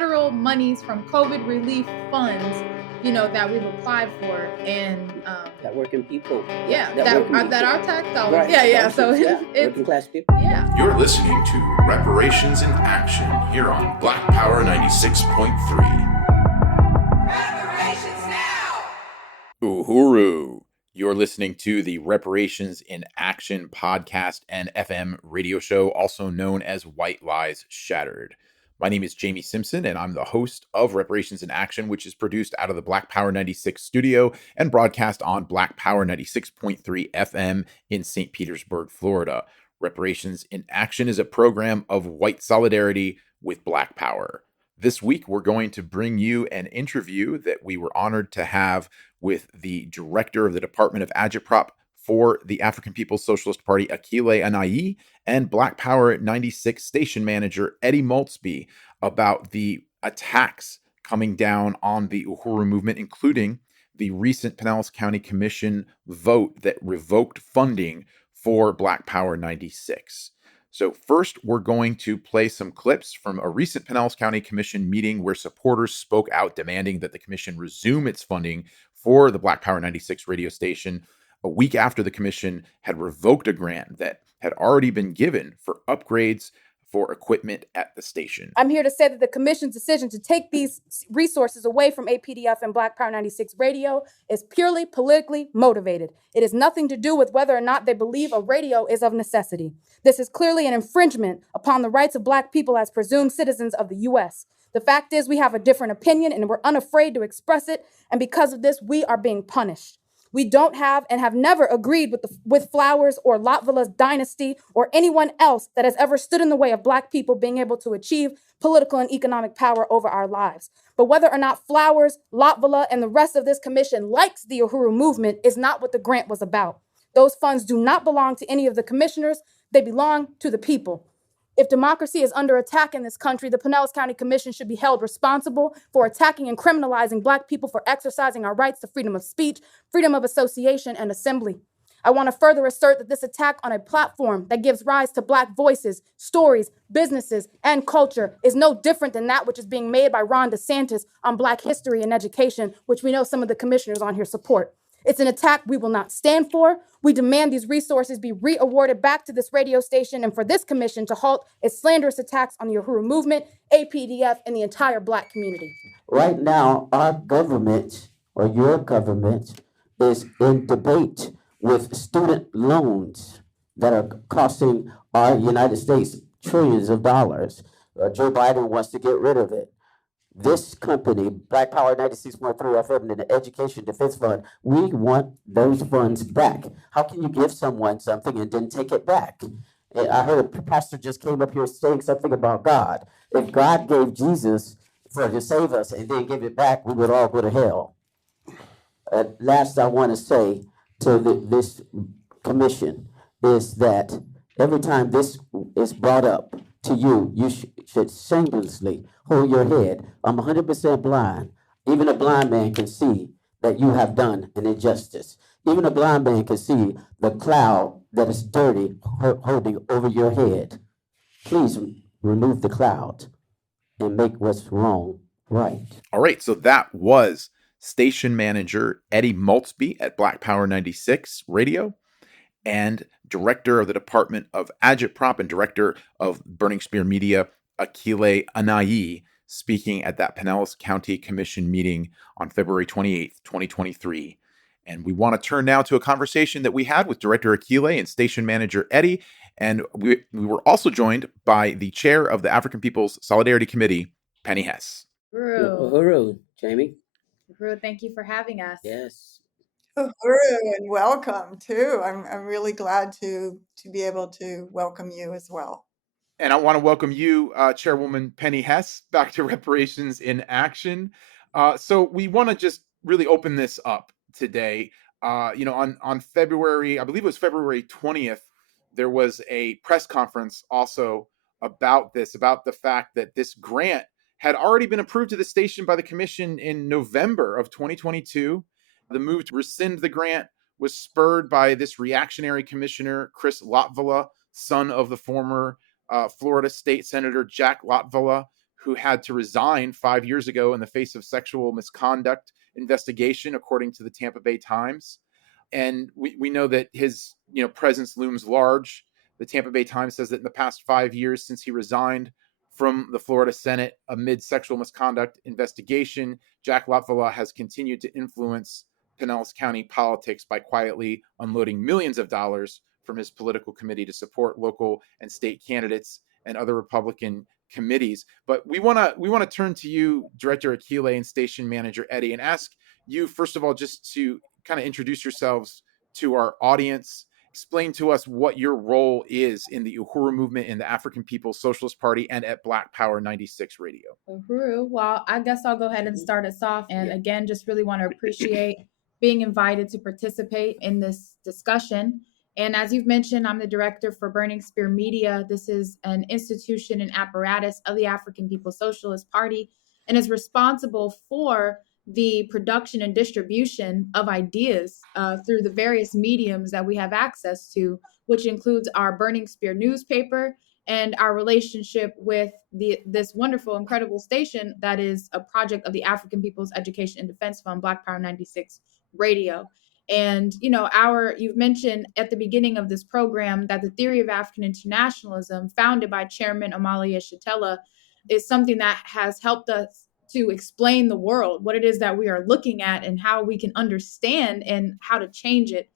federal monies from COVID relief funds, that we've applied for, and that working people. yeah, that working people. that are tax dollars. Right. Yeah. So Yeah. it's Working class people. yeah. You're listening to Reparations in Action here on Black Power 96.3. Reparations now! Uhuru. You're listening to the Reparations in Action podcast and FM radio show, also known as White Lies Shattered. My name is Jamie Simpson, and I'm the host of Reparations in Action, which is produced out of the Black Power 96 studio and broadcast on Black Power 96.3 FM in St. Petersburg, Florida. Reparations in Action is a program of white solidarity with Black Power. This week, we're going to bring you an interview that we were honored to have with the director of the Department of Agitprop for the African People's Socialist Party, Akilé Anai, and Black Power 96 station manager, Eddie Maultsby, about the attacks coming down on the Uhuru Movement, including the recent Pinellas County Commission vote that revoked funding for Black Power 96. So first, we're going to play some clips from a recent Pinellas County Commission meeting where supporters spoke out demanding that the commission resume its funding for the Black Power 96 radio station a week after the commission had revoked a grant that had already been given for upgrades for equipment at the station. I'm here to say that the commission's decision to take these resources away from APDF and Black Power 96 radio is purely politically motivated. It has nothing to do with whether or not they believe a radio is of necessity. This is clearly an infringement upon the rights of Black people as presumed citizens of the U.S. The fact is we have a different opinion and we're unafraid to express it, and because of this, we are being punished. We don't have and have never agreed with Flowers or Lotvilla's dynasty or anyone else that has ever stood in the way of Black people being able to achieve political and economic power over our lives. But whether or not Flowers, Lotvilla, and the rest of this commission likes the Uhuru Movement is not what the grant was about. Those funds do not belong to any of the commissioners. They belong to the people. If democracy is under attack in this country, the Pinellas County Commission should be held responsible for attacking and criminalizing Black people for exercising our rights to freedom of speech, freedom of association, and assembly. I want to further assert that this attack on a platform that gives rise to Black voices, stories, businesses, and culture is no different than that which is being made by Ron DeSantis on Black history and education, which we know some of the commissioners on here support. It's an attack we will not stand for. We demand these resources be re-awarded back to this radio station and for this commission to halt its slanderous attacks on the Uhuru Movement, APDF, and the entire Black community. Right now, our government, or your government, is in debate with student loans that are costing our United States trillions of dollars. Joe Biden wants to get rid of it. This company, Black Power 96.3 FM, and the Education Defense Fund, we want those funds back. How can you give someone something and then take it back? And I heard a pastor just came up here saying something about God. If God gave Jesus to save us and then give it back, we would all go to hell. Last, I want to say to this commission is that every time this is brought up to you, you should shamelessly hold your head. I'm 100% blind. Even a blind man can see that you have done an injustice. Even a blind man can see the cloud that is dirty holding over your head. Please remove the cloud and make what's wrong right. All right, so that was station manager Eddie Maultsby at Black Power 96 Radio and director of the Department of Agitprop and director of Burning Spear Media, Akilé Anai, speaking at that Pinellas County Commission meeting on February 28th, 2023. And we want to turn now to a conversation that we had with Director Akilé and Station Manager Eddie. And we were also joined by the chair of the African People's Solidarity Committee, Penny Hess. Uhuru, Jamie. Uhuru, thank you for having us. Yes. Uhuru, and welcome too. I'm really glad to be able to welcome you as well. And I want to welcome you, Chairwoman Penny Hess, back to Reparations in Action. So we want to just really open this up today. On February, I believe it was February 20th, there was a press conference also about this, about the fact that this grant had already been approved to the station by the commission in November of 2022. The move to rescind the grant was spurred by this reactionary commissioner, Chris Lotvilla, son of the former Florida State Senator Jack Lotvilla, who had to resign 5 years ago in the face of sexual misconduct investigation, according to the Tampa Bay Times. And we know that his presence looms large. The Tampa Bay Times says that in the past 5 years since he resigned from the Florida Senate amid sexual misconduct investigation, Jack Latvala has continued to influence Pinellas County politics by quietly unloading millions of dollars from his political committee to support local and state candidates and other Republican committees. But we want to turn to you, Director Akilé and Station Manager Eddie, and ask you, first of all, just to kind of introduce yourselves to our audience. Explain to us what your role is in the Uhuru Movement, in the African People's Socialist Party, and at Black Power 96 Radio. Uhuru, well, I guess I'll go ahead and start us off. And again, just really want to appreciate being invited to participate in this discussion. And as you've mentioned, I'm the director for Burning Spear Media. This is an institution and apparatus of the African People's Socialist Party and is responsible for the production and distribution of ideas through the various mediums that we have access to, which includes our Burning Spear newspaper and our relationship with this wonderful, incredible station that is a project of the African People's Education and Defense Fund, Black Power 96 Radio. And, you've mentioned at the beginning of this program that the theory of African internationalism, founded by Chairman Amalia Shatella, is something that has helped us to explain the world, what it is that we are looking at and how we can understand and how to change it.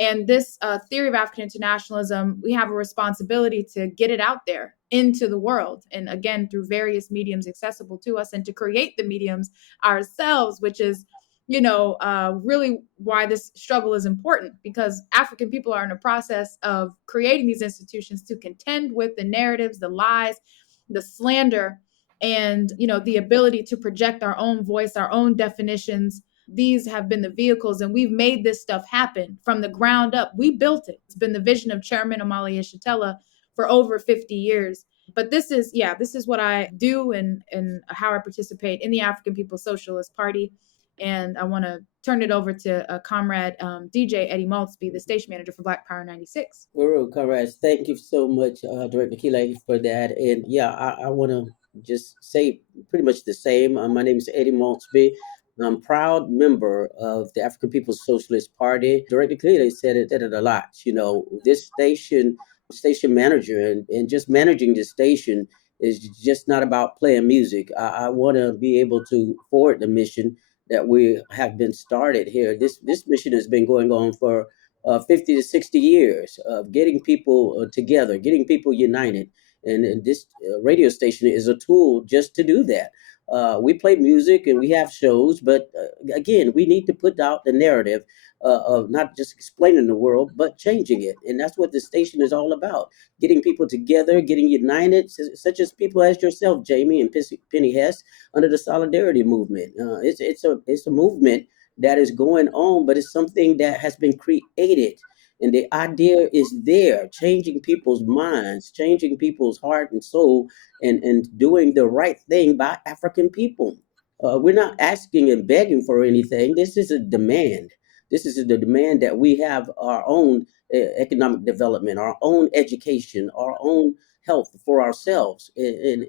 And this theory of African internationalism, we have a responsibility to get it out there into the world. And again, through various mediums accessible to us, and to create the mediums ourselves, which is, really why this struggle is important, because African people are in a process of creating these institutions to contend with the narratives, the lies, the slander, and, the ability to project our own voice, our own definitions. These have been the vehicles, and we've made this stuff happen from the ground up. We built it. It's been the vision of Chairman Amalia Shatella for over 50 years. But this is what I do and how I participate in the African People's Socialist Party. And I want to turn it over to comrade DJ Eddie Maultsby, the station manager for Black Power 96. Well, comrades, thank you so much, Director Akilé, for that. And yeah, I want to just say pretty much the same. My name is Eddie Maultsby. I'm a proud member of the African People's Socialist Party. Director Akilé said it a lot. This station manager, and just managing the station is just not about playing music. I want to be able to forward the mission that we have been started here. This mission has been going on for 50 to 60 years of getting people together, getting people united. And this radio station is a tool just to do that. We play music and we have shows, but again, we need to put out the narrative of not just explaining the world, but changing it. And that's what the station is all about: getting people together, getting united, such as people as yourself, Jamie and Penny Hess, under the Solidarity Movement. It's a movement that is going on, but it's something that has been created. And the idea is there, changing people's minds, changing people's heart and soul, and doing the right thing by African people. We're not asking and begging for anything. This is a demand. This is the demand that we have our own economic development, our own education, our own health for ourselves. And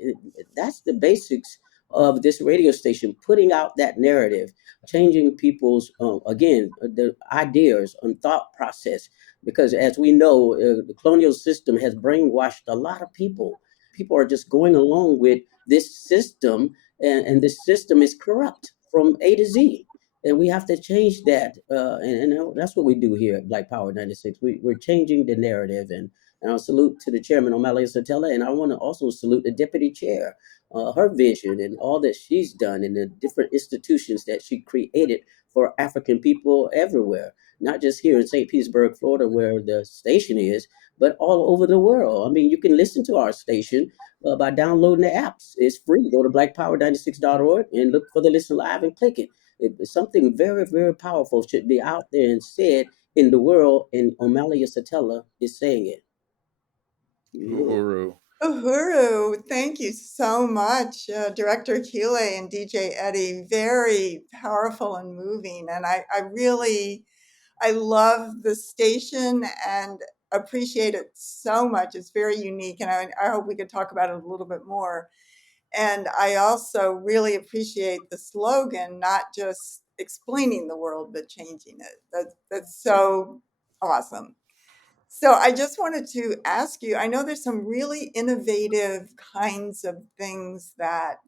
that's the basics of this radio station, putting out that narrative, changing people's, again, the ideas and thought process. Because as we know, the colonial system has brainwashed a lot of people. People are just going along with this system, and this system is corrupt from A to Z. And we have to change that. And that's what we do here at Black Power 96. We're changing the narrative. And I'll salute to the chairman, Amalia Sotella, and I want to also salute the deputy chair, her vision and all that she's done in the different institutions that she created for African people everywhere, not just here in St. Petersburg, Florida, where the station is, but all over the world. I mean, you can listen to our station by downloading the apps. It's free. Go to blackpower96.org and look for the Listen Live and click it. It's something very, very powerful should be out there and said in the world, and Amalia Sotella is saying it. Uhuru. Uhuru, thank you so much, Director Akilé and DJ Eddie. Very powerful and moving. And I love the station and appreciate it so much. It's very unique, and I hope we could talk about it a little bit more. And I also really appreciate the slogan, not just explaining the world, but changing it. That's so awesome. So I just wanted to ask you, I know there's some really innovative kinds of things that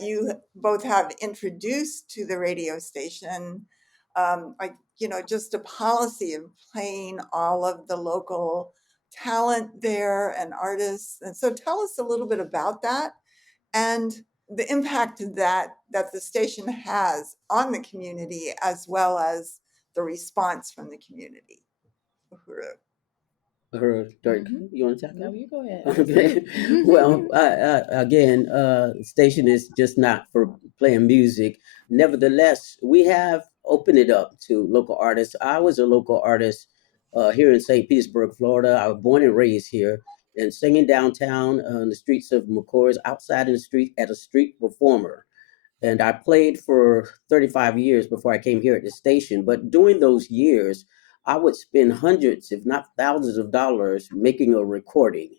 you both have introduced to the radio station, like, just a policy of playing all of the local talent there and artists. And so tell us a little bit about that and the impact that the station has on the community as well as the response from the community. Uhuru. You want to talk? No, you go ahead. Okay. Well, again, station is just not for playing music. Nevertheless, we have opened it up to local artists. I was a local artist here in St. Petersburg, Florida. I was born and raised here and singing downtown on the streets of McCoy's, outside in the street as a street performer. And I played for 35 years before I came here at the station. But during those years, I would spend hundreds, if not thousands of dollars making a recording.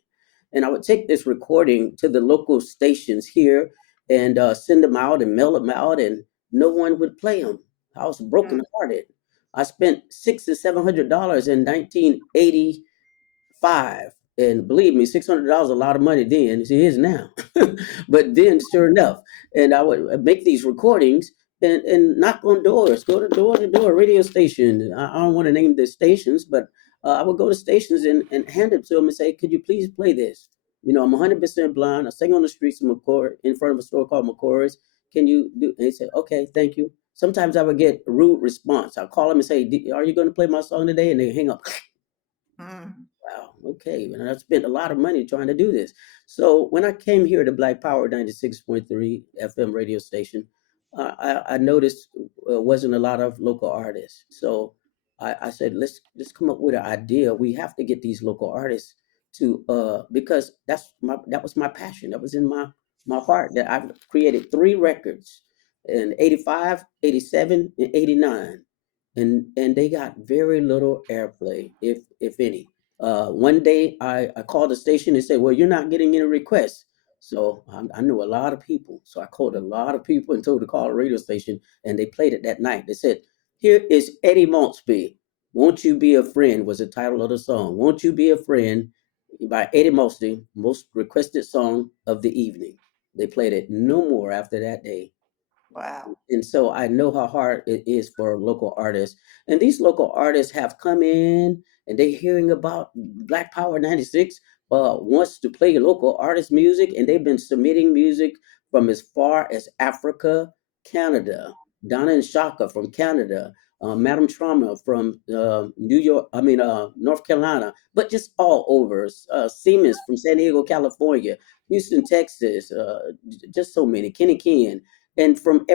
And I would take this recording to the local stations here and send them out and mail them out, and no one would play them. I was brokenhearted. I spent $600 to $700 in 1980 five. And believe me, $600 a lot of money then. It is now, but then sure enough, and I would make these recordings and knock on doors, go to door to door radio station. I don't want to name the stations, but I would go to stations and hand it to them and say, "Could you please play this?" I'm 100% blind. I sing on the streets of McCoy in front of a store called McCoy's. Can you do? And they say, "Okay, thank you." Sometimes I would get a rude response. I'll call them and say, "Are you going to play my song today?" And they hang up. Mm. Wow, okay. And I spent a lot of money trying to do this. So when I came here to Black Power 96.3 FM radio station, I noticed wasn't a lot of local artists. So I said, let's come up with an idea. We have to get these local artists to because that was my passion. That was in my heart. That I've created 3 records in 85, 87, and 89. And they got very little airplay, if any. One day I called the station and said, "Well, you're not getting any requests." So I know a lot of people. So I called a lot of people and told to call a radio station, and they played it that night. They said, "Here is Eddie Maultsby. Won't You Be a Friend" was the title of the song. "Won't You Be a Friend" by Eddie Maultsby, most requested song of the evening. They played it no more after that day. Wow. And so I know how hard it is for local artists. And these local artists have come in and they're hearing about Black Power 96 wants to play local artist music. And they've been submitting music from as far as Africa, Canada, Donna and Shaka from Canada, Madam Trauma from New York, North Carolina, but just all over. Siemens from San Diego, California, Houston, Texas, just so many. Kenny Ken, and from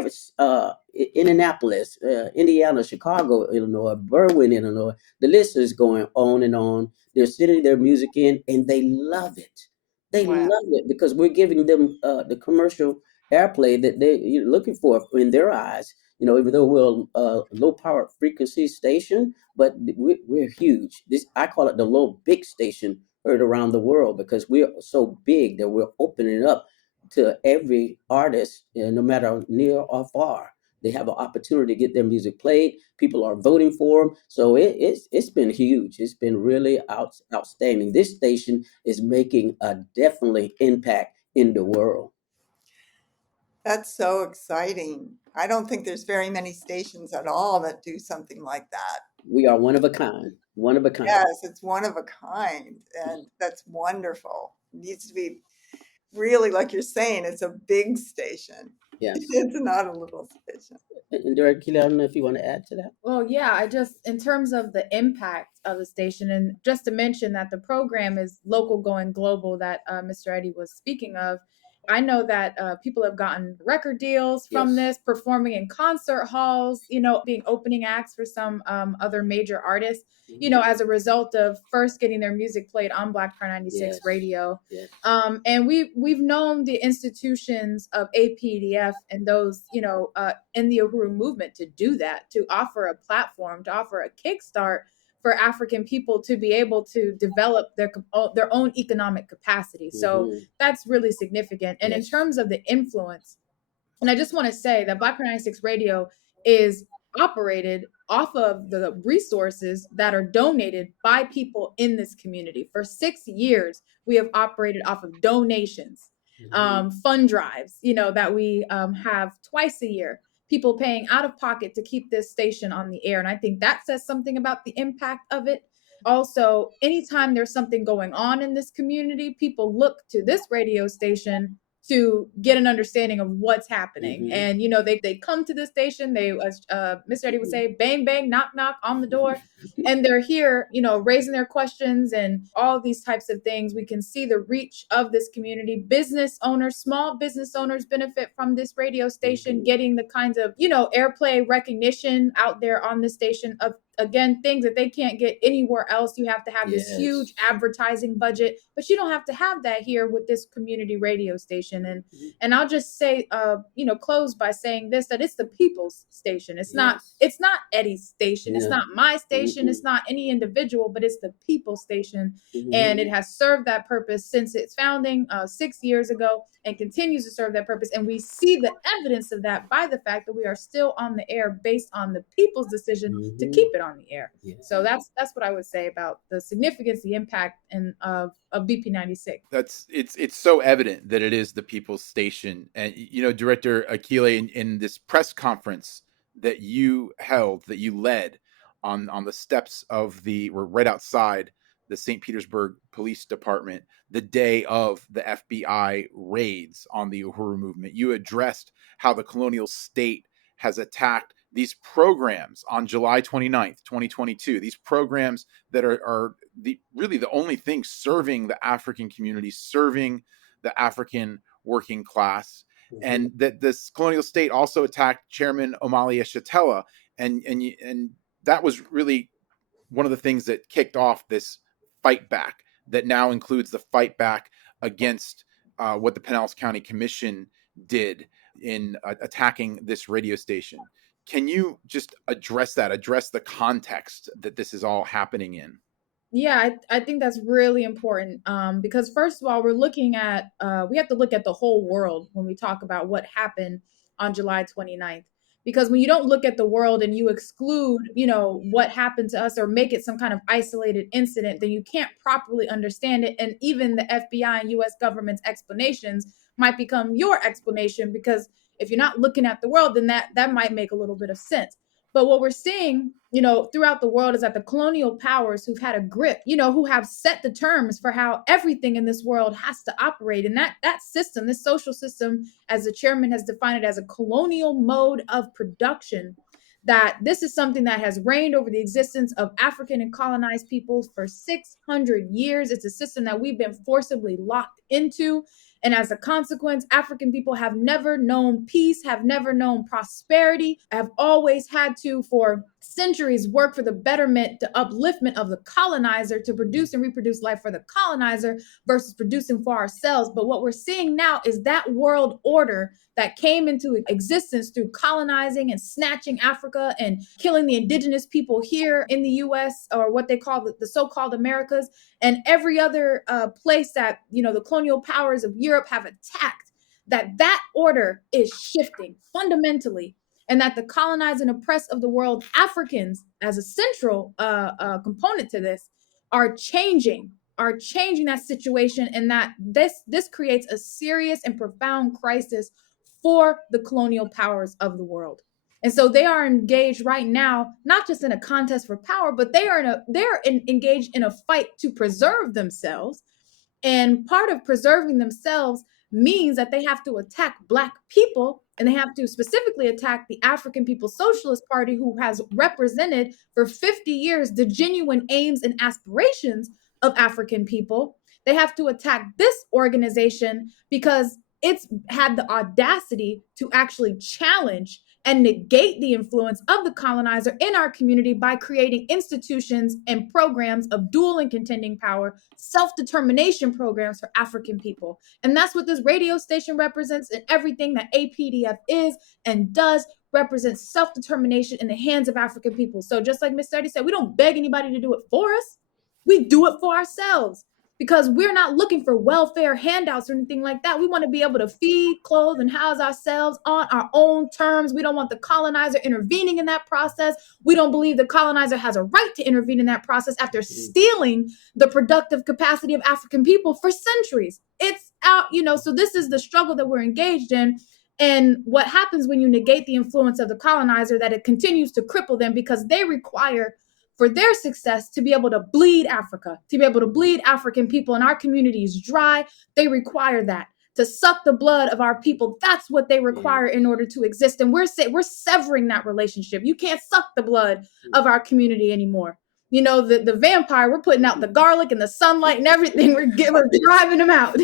Indianapolis, Indiana, Chicago, Illinois, Berwyn, Illinois. The list is going on and on. They're sending their music in, and they love it. They Wow. love it because we're giving them the commercial airplay that they're looking for in their eyes. Even though we're a low power frequency station, but we're huge. I call it the low big station heard around the world because we're so big that we're opening up to every artist, no matter near or far. They have an opportunity to get their music played. People are voting for them, so it's been huge. It's been really outstanding. This station is making a definitely impact in the world. That's so exciting. I don't think there's very many stations at all that do something like that. We are one of a kind. One of a kind. Yes, it's one of a kind, and that's wonderful. It needs to be really, like you're saying, it's a big station. Yes. It's not a little station. And Directly, I don't know if you want to add to that. Well, yeah, in terms of the impact of the station, and just to mention that the program is local going global that Mr. Eddie was speaking of. I know that people have gotten record deals from this, performing in concert halls, being opening acts for some other major artists, as a result of first getting their music played on Black Power 96 radio. Yes. And we've known the institutions of APDF and those, in the Uhuru Movement to do that, to offer a platform, to offer a kickstart for African people to be able to develop their own economic capacity. So that's really significant. And in terms of the influence, and I just want to say that Black Power 96 Radio is operated off of the resources that are donated by people in this community. For 6 years, we have operated off of donations, fund drives, that we have twice a year, people paying out of pocket to keep this station on the air. And I think that says something about the impact of it. Also, anytime there's something going on in this community, people look to this radio station to get an understanding of what's happening. And, they come to the station, they, as Mr. Eddie would say, bang, bang, knock, knock on the door. And they're here, raising their questions and all these types of things. We can see the reach of this community. Business owners, small business owners benefit from this radio station, getting the kinds of, airplay recognition out there on the station of, again, things that they can't get anywhere else. You have to have this huge advertising budget, but you don't have to have that here with this community radio station. And I'll just say, close by saying this, that it's the people's station. It's not Eddie's station. It's not my station. It's not any individual, but it's the people's station. And it has served that purpose since its founding 6 years ago and continues to serve that purpose. And we see the evidence of that by the fact that we are still on the air based on the people's decision to keep it on the air. So that's what I would say about the significance, the impact of BP96. It's so evident that it is the people's station. And, Director Akilé, in this press conference that you held, that you led on the steps of we're right outside the St. Petersburg Police Department, the day of the FBI raids on the Uhuru Movement, you addressed how the colonial state has attacked these programs on July 29th, 2022, these programs that are really the only thing serving the African community, serving the African working class, and that this colonial state also attacked Chairman Omali Yeshitela. And that was really one of the things that kicked off this fight back that now includes the fight back against what the Pinellas County Commission did in attacking this radio station. Can you just address the context that this is all happening in? Yeah, I think that's really important because first of all, we have to look at the whole world when we talk about what happened on July 29th. Because when you don't look at the world and you exclude, what happened to us or make it some kind of isolated incident, then you can't properly understand it. And even the FBI and US government's explanations might become your explanation, because if you're not looking at the world, then that might make a little bit of sense. But what we're seeing, throughout the world is that the colonial powers who've had a grip, who have set the terms for how everything in this world has to operate. And that system, this social system, as the chairman has defined it, as a colonial mode of production, that this is something that has reigned over the existence of African and colonized peoples for 600 years. It's a system that we've been forcibly locked into. And as a consequence, African people have never known peace, have never known prosperity, have always had to, for centuries, work for the betterment, the upliftment of the colonizer, to produce and reproduce life for the colonizer versus producing for ourselves. But what we're seeing now is that world order that came into existence through colonizing and snatching Africa and killing the indigenous people here in the US, or what they call the so-called Americas, and every other place that, the colonial powers of Europe have attacked, that order is shifting fundamentally, and that the colonized and oppressed of the world, Africans, as a central component to this, are changing that situation, and that this creates a serious and profound crisis for the colonial powers of the world. And so they are engaged right now, not just in a contest for power, but they're engaged in a fight to preserve themselves. And part of preserving themselves means that they have to attack Black people, and they have to specifically attack the African People's Socialist Party, who has represented for 50 years the genuine aims and aspirations of African people. They have to attack this organization because it's had the audacity to actually challenge and negate the influence of the colonizer in our community by creating institutions and programs of dual and contending power, self-determination programs for African people. And that's what this radio station represents, and everything that APDF is and does represents self-determination in the hands of African people. So just like Miss Sturdy said, we don't beg anybody to do it for us. We do it for ourselves, because we're not looking for welfare handouts or anything like that. We want to be able to feed, clothe, and house ourselves on our own terms. We don't want the colonizer intervening in that process. We don't believe the colonizer has a right to intervene in that process after stealing the productive capacity of African people for centuries. It's out, so this is the struggle that we're engaged in. And what happens when you negate the influence of the colonizer, that it continues to cripple them, because they require for their success to be able to bleed Africa, to be able to bleed African people in our communities dry. They require that to suck the blood of our people. That's what they require in order to exist. And we're severing that relationship. You can't suck the blood of our community anymore. The vampire, we're putting out the garlic and the sunlight and everything. We're driving them out,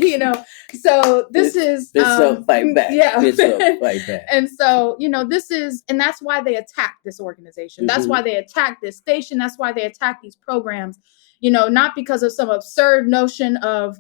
So this is fight back. Yeah. Fight back. And so, and that's why they attack this organization. That's why they attack this station. That's why they attack these programs, not because of some absurd notion of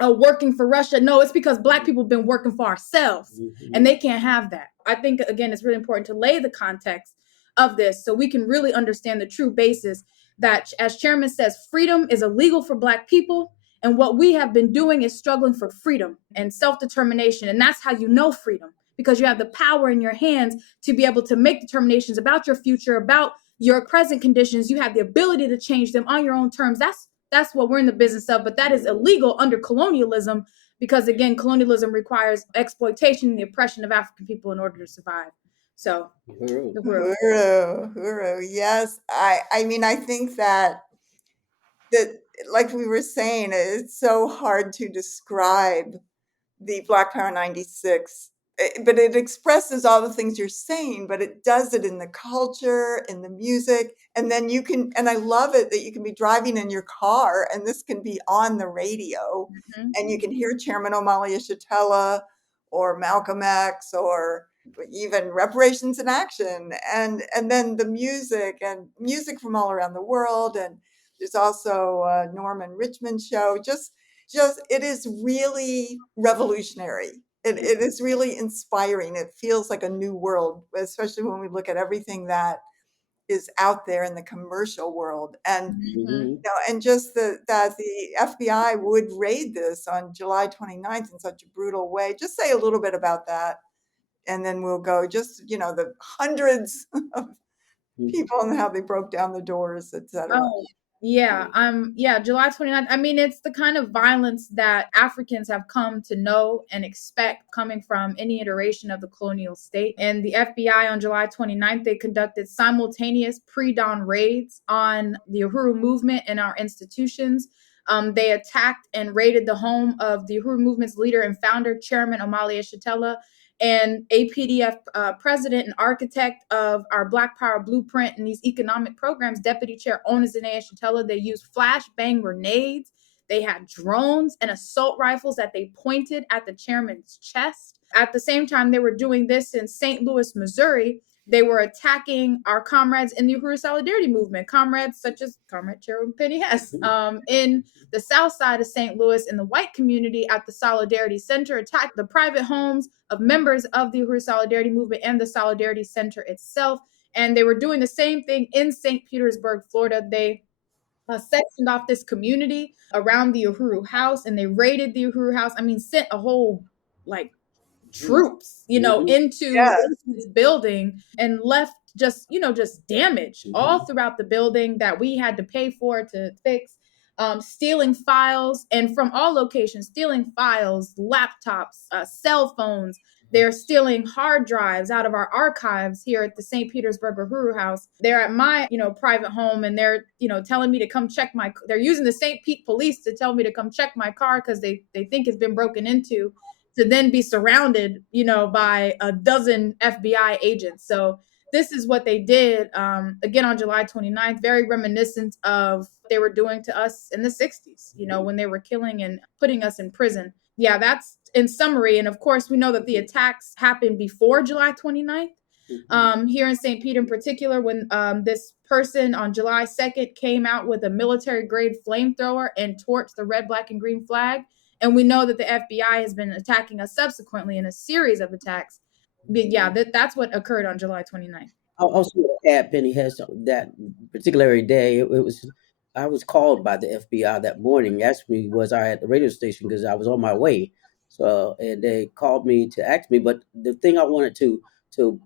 working for Russia. No, it's because Black people have been working for ourselves, and they can't have that. I think, again, it's really important to lay the context of this so we can really understand the true basis that, as Chairman says, freedom is illegal for Black people. And what we have been doing is struggling for freedom and self-determination. And that's how you know freedom, because you have the power in your hands to be able to make determinations about your future, about your present conditions. You have the ability to change them on your own terms. That's what we're in the business of. But that is illegal under colonialism, because, again, colonialism requires exploitation and the oppression of African people in order to survive. So, Uhuru. Yes. I mean, I think that, like we were saying, it's so hard to describe the Black Power 96, but it expresses all the things you're saying, but it does it in the culture, in the music. And then and I love it that you can be driving in your car and this can be on the radio, and you can hear Chairman Omali Yeshitela or Malcolm X or even Reparations in Action, and then the music from all around the world. And there's also a Norman Richmond show. Just it is really revolutionary. It is really inspiring. It feels like a new world, especially when we look at everything that is out there in the commercial world. And and just that the FBI would raid this on July 29th in such a brutal way. Just say a little bit about that, and then we'll go. Just the hundreds of people and how they broke down the doors, etc. July 29th. I mean, it's the kind of violence that Africans have come to know and expect coming from any iteration of the colonial state. And the FBI on July 29th, they conducted simultaneous pre-dawn raids on the Uhuru Movement and our institutions. They attacked and raided the home of the Uhuru Movement's leader and founder, Chairman Omali Yeshitela, and APDF president and architect of our Black Power blueprint and these economic programs, Deputy Chair Onizine Yeshitela. They used flashbang grenades. They had drones and assault rifles that they pointed at the chairman's chest. At the same time, they were doing this in St. Louis, Missouri. They were attacking our comrades in the Uhuru Solidarity Movement, comrades such as Comrade Chairman Penny Hess, in the south side of St. Louis, in the white community at the Solidarity Center, attacked the private homes of members of the Uhuru Solidarity Movement and the Solidarity Center itself. And they were doing the same thing in St. Petersburg, Florida. They sectioned off this community around the Uhuru House, and they raided the Uhuru House. I mean, sent a whole troops, into this building, and left just damage all throughout the building that we had to pay for to fix, stealing files, and from all locations, stealing files, laptops, cell phones. They're stealing hard drives out of our archives here at the St. Petersburg Uhuru House. They're at my, private home, and they're, telling me to come check they're using the St. Pete police to tell me to come check my car because they think it's been broken into, to then be surrounded, by a dozen FBI agents. So this is what they did, again, on July 29th, very reminiscent of what they were doing to us in the 60s, when they were killing and putting us in prison. Yeah, that's in summary, and of course, we know that the attacks happened before July 29th. Here in St. Pete in particular, when this person on July 2nd came out with a military grade flamethrower and torched the red, black, and green flag. And we know that the FBI has been attacking us subsequently in a series of attacks. But yeah, that's what occurred on July 29th. I'll also add, Penny has that particular day. It was I was called by the FBI that morning. Asked me was I at the radio station because I was on my way. So and they called me to ask me. But the thing I wanted to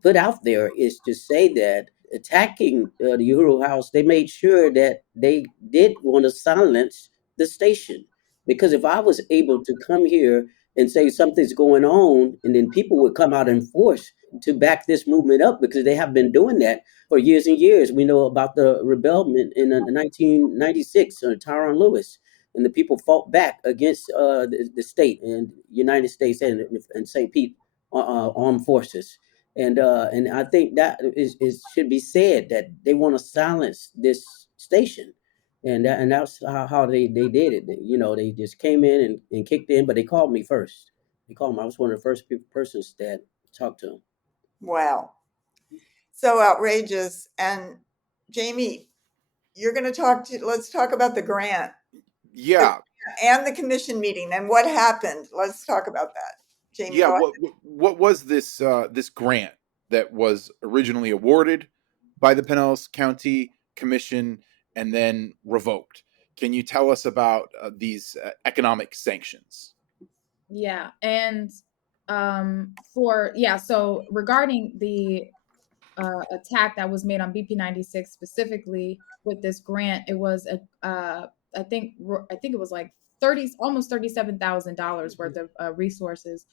put out there is to say that attacking the Uhuru House, they made sure that they did want to silence the station, because if I was able to come here and say something's going on, and then people would come out in force to back this movement up, because they have been doing that for years and years. We know about the rebellion in 1996, Tyrone Lewis, and the people fought back against the state and United States and St. Pete armed forces. And I think that is should be said, that they want to silence this station, and that's how they did it. They just came in and kicked in, but they called me first. They called me. I was one of the first persons that talked to them. Wow. So outrageous. And Jamie, you're going to let's talk about the grant. Yeah. And the commission meeting and what happened. Let's talk about that. Jamie, Yeah. What was this this grant that was originally awarded by the Pinellas County Commission and then revoked? Can you tell us about these economic sanctions? Yeah, and so regarding the attack that was made on BP 96 specifically with this grant, it was I think it was like almost $37,000 worth of resources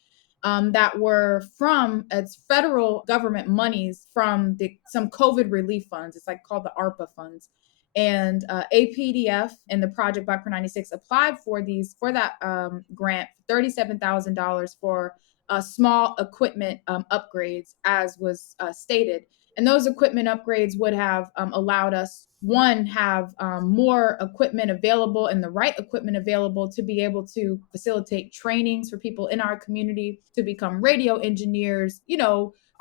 that were from its federal government monies from some COVID relief funds. It's like called the ARPA funds. And APDF and the Project Black for 96 applied for that grant, $37,000 for small equipment upgrades, as was stated. And those equipment upgrades would have allowed us, one, have more equipment available and the right equipment available to be able to facilitate trainings for people in our community to become radio engineers,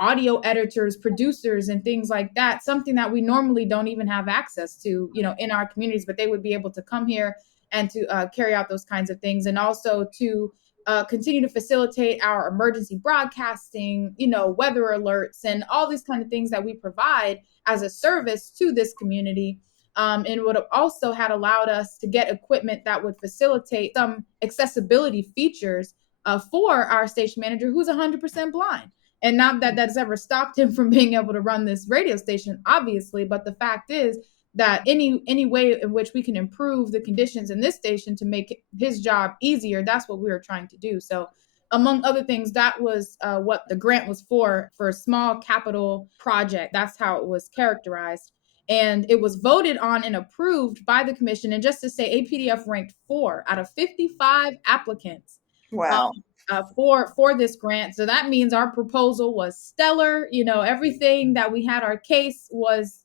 audio editors, producers, and things like that. Something that we normally don't even have access to, in our communities, but they would be able to come here and to carry out those kinds of things. And also to continue to facilitate our emergency broadcasting, weather alerts, and all these kind of things that we provide as a service to this community. And would have also had allowed us to get equipment that would facilitate some accessibility features for our station manager, who's 100% blind. And not that that's ever stopped him from being able to run this radio station, obviously, but the fact is that any way in which we can improve the conditions in this station to make his job easier, that's what we were trying to do. So among other things, that was what the grant was for a small capital project. That's how it was characterized. And it was voted on and approved by the commission. And just to say, APDF ranked 4 out of 55 applicants. Wow. For this grant. So that means our proposal was stellar. Everything that we had, our case was,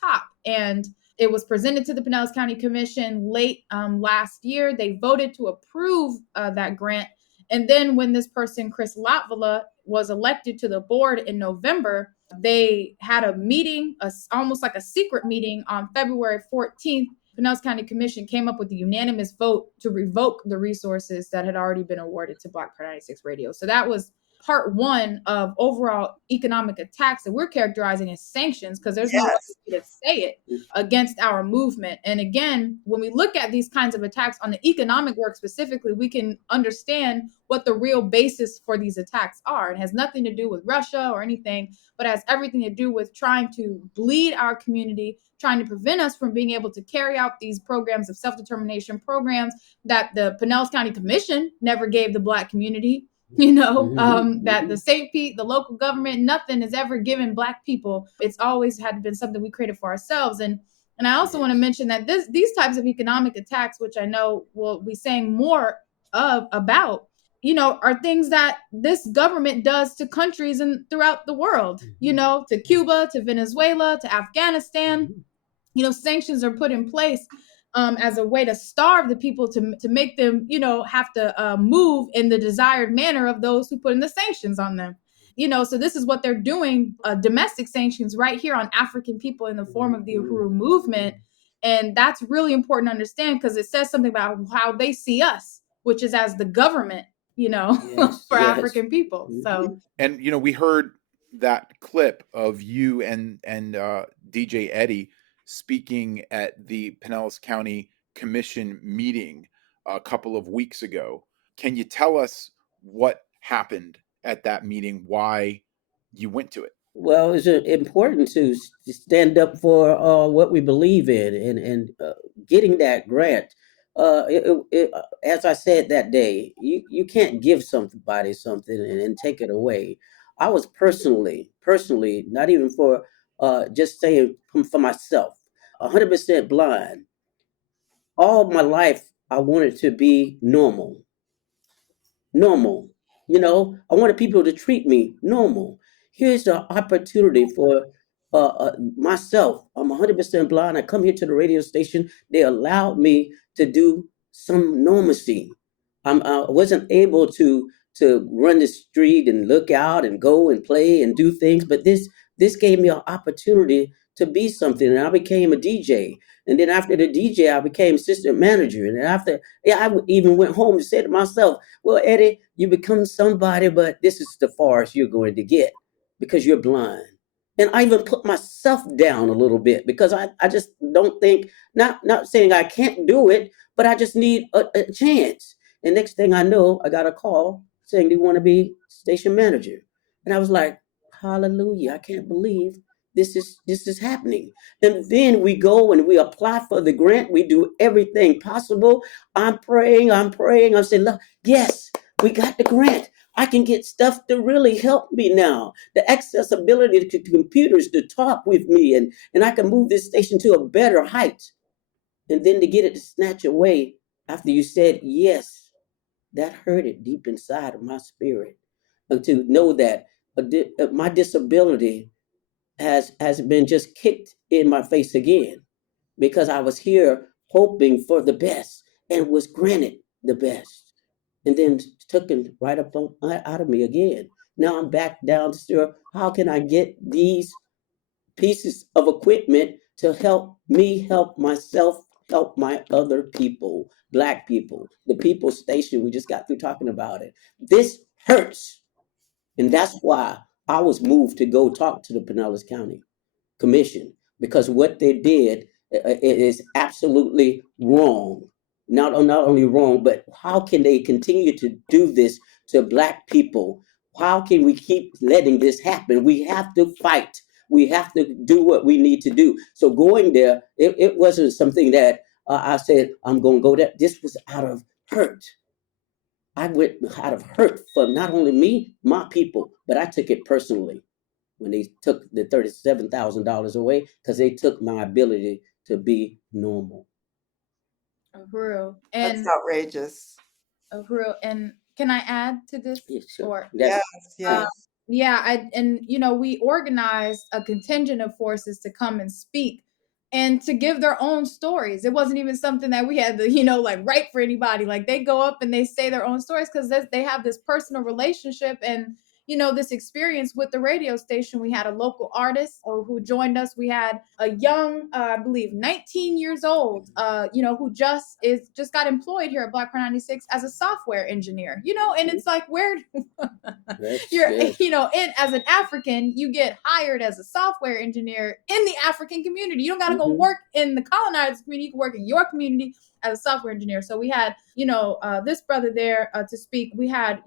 top. And it was presented to the Pinellas County Commission late last year. They voted to approve that grant. And then when this person, Chris Latvala, was elected to the board in November, they had a meeting, almost like a secret meeting on February 14th. Pinellas County Commission came up with a unanimous vote to revoke the resources that had already been awarded to Black Power 96 Radio. So that was part one of overall economic attacks that we're characterizing as sanctions, because there's no way to say it, against our movement. And again, when we look at these kinds of attacks on the economic work specifically, we can understand what the real basis for these attacks are. It has nothing to do with Russia or anything, but has everything to do with trying to bleed our community, trying to prevent us from being able to carry out these programs of self-determination programs that the Pinellas County Commission never gave the Black community, that the St. Pete, the local government, nothing has ever given Black people. It's always had been something we created for ourselves. And I also want to mention that these types of economic attacks, which I know we'll be saying more about, are things that this government does to countries and throughout the world, to Cuba, to Venezuela, to Afghanistan. Sanctions are put in place as a way to starve the people to make them, have to move in the desired manner of those who put in the sanctions on them. So this is what they're doing, domestic sanctions right here on African people in the form of the Uhuru Movement. And that's really important to understand because it says something about how they see us, which is as the government, Yes, for yes. African people. So, And we heard that clip of you and DJ Eddie speaking at the Pinellas County Commission meeting a couple of weeks ago. Can you tell us what happened at that meeting? Why you went to it? Well, it's important to stand up for what we believe in, and getting that grant. As I said that day, you can't give somebody something and take it away. I was personally, not even for just saying for myself, 100% blind. All my life, I wanted to be normal. Normal. I wanted people to treat me normal. Here's the opportunity for myself. I'm 100% blind. I come here to the radio station. They allowed me to do some normalcy. I wasn't able to run the street and look out and go and play and do things, but this gave me an opportunity to be something, and I became a DJ. And then after the DJ, I became assistant manager. And then after, yeah, even went home and said to myself, well, Eddie, you become somebody, but this is the farthest you're going to get because you're blind. And I even put myself down a little bit because I just don't think, not saying I can't do it, but I just need a chance. And next thing I know, I got a call saying they want to be station manager. And I was like, hallelujah, I can't believe this is happening. And then we go and we apply for the grant. We do everything possible. I'm praying. I'm saying, look, yes, we got the grant. I can get stuff to really help me now. The accessibility to computers to talk with me, and I can move this station to a better height. And then to get it to snatch away after you said yes, that hurted deep inside of my spirit. And to know that my disability has been just kicked in my face again because I was here hoping for the best and was granted the best, and then taken right up out of me again. Now I'm back down to zero. How can I get these pieces of equipment to help me help myself, help my other people, black people, the people station? We just got through talking about it. This hurts, and that's why I was moved to go talk to the Pinellas County Commission, because what they did is absolutely wrong. Not only wrong, but how can they continue to do this to black people? How can we keep letting this happen? We have to fight. We have to do what we need to do. So going there, it wasn't something that I said I'm going to go there. This was out of hurt. I went out of hurt for not only me, my people, but I took it personally when they took the $37,000 away because they took my ability to be normal. Uhuru. That's And outrageous. Uhuru, and can I add to this? Yeah, sure. Or Yes, yes. yeah, we organized a contingent of forces to come and speak and to give their own stories. It wasn't even something that we had to, like write for anybody. Like they go up and they say their own stories because they have this personal relationship and this experience with the radio station. We had a local artist who joined us. We had a young, I believe, 19 years old, who just got employed here at Black Pro 96 as a software engineer. And it's like where you're, and as an African, you get hired as a software engineer in the African community. You don't got to go work in the colonized community. You can work in your community as a software engineer. So we had, this brother there to speak. We had,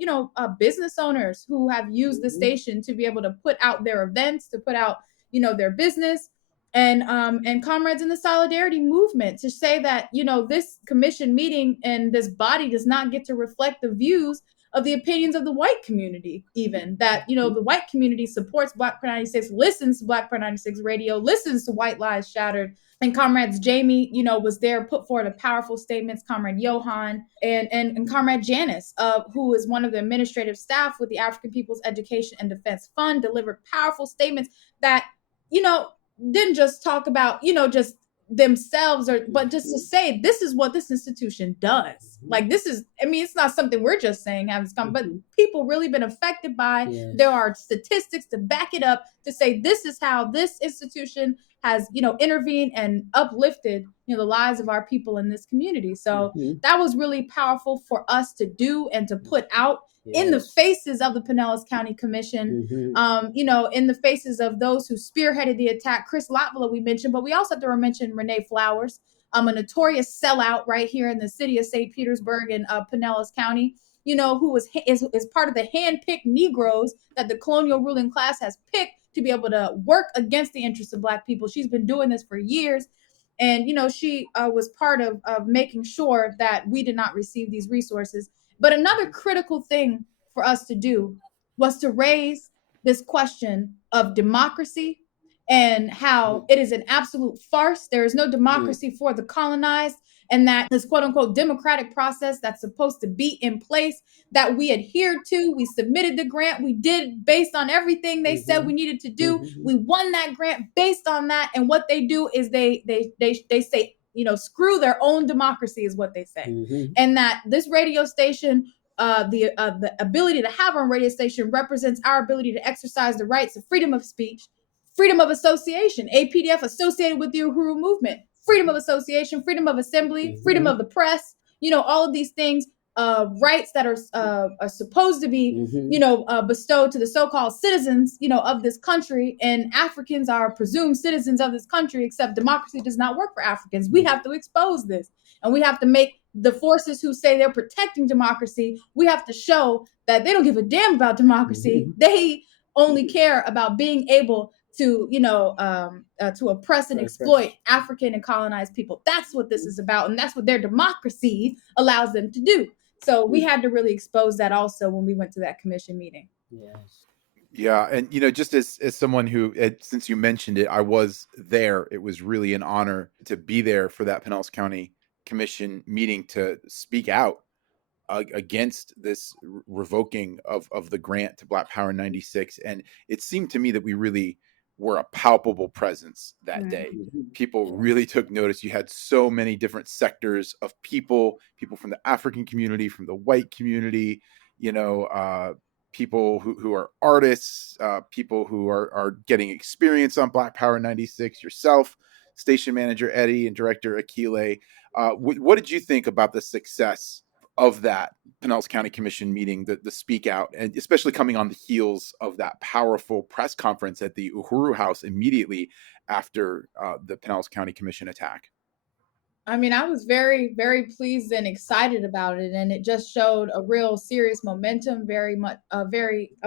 business owners who have used the station to be able to put out their events, to put out, their business. And comrades in the solidarity movement to say that, this commission meeting and this body does not get to reflect the views of the opinions of the white community, even that, the white community supports Black Pro 96, listens to Black Pro 96 radio, listens to White Lies Shattered. And comrades Jamie, was there, put forward a powerful statements, comrade Johan and comrade Janice, who is one of the administrative staff with the African People's Education and Defense Fund, delivered powerful statements that, didn't just talk about, just themselves, or but just to say this is what this institution does. Like this is, I mean, it's not something we're just saying have this come, but people really been affected by. Yes. There are statistics to back it up to say this is how this institution has, you know, intervened and uplifted, you know, the lives of our people in this community. So that was really powerful for us to do and to put out in the faces of the Pinellas County Commission, you know, in the faces of those who spearheaded the attack. Chris Lotvola we mentioned, but we also have to mention Renee Flowers, a notorious sellout right here in the city of St. Petersburg in Pinellas County, you know, who is part of the hand-picked Negroes that the colonial ruling class has picked to be able to work against the interests of Black people. She's been doing this for years. And, you know, she was part of making sure that we did not receive these resources. But another critical thing for us to do was to raise this question of democracy and how it is an absolute farce. There is no democracy for the colonized, and that this quote unquote democratic process that's supposed to be in place that we adhered to. We submitted the grant. We did based on everything they said we needed to do. We won that grant based on that. And what they do is they say, you know, screw their own democracy is what they say. And that this radio station, the ability to have our radio station represents our ability to exercise the rights of freedom of speech, freedom of association, APDF associated with the Uhuru Movement, freedom of association, freedom of assembly, freedom of the press, you know, all of these things, rights that are supposed to be, you know, bestowed to the so-called citizens, you know, of this country. And Africans are presumed citizens of this country, except democracy does not work for Africans. We have to expose this, and we have to make the forces who say they're protecting democracy, we have to show that they don't give a damn about democracy. They only care about being able to, you know, to oppress and exploit African and colonized people. That's what this is about, and that's what their democracy allows them to do. So we had to really expose that also when we went to that commission meeting. Yes. Yeah, and you know, just as someone who, since you mentioned it, I was there. It was really an honor to be there for that Pinellas County Commission meeting to speak out against this revoking of the grant to Black Power 96. And it seemed to me that we really were a palpable presence that day. People really took notice. You had so many different sectors of people from the African community, from the white community, you know, people who are artists, people who are getting experience on Black Power 96, yourself, station manager Eddie, and director Akilé. What did you think about the success of that Pinellas County Commission meeting, the speak out, and especially coming on the heels of that powerful press conference at the Uhuru House immediately after the Pinellas County Commission attack? I mean, I was very, very pleased and excited about it, and it just showed a real serious momentum, very much, a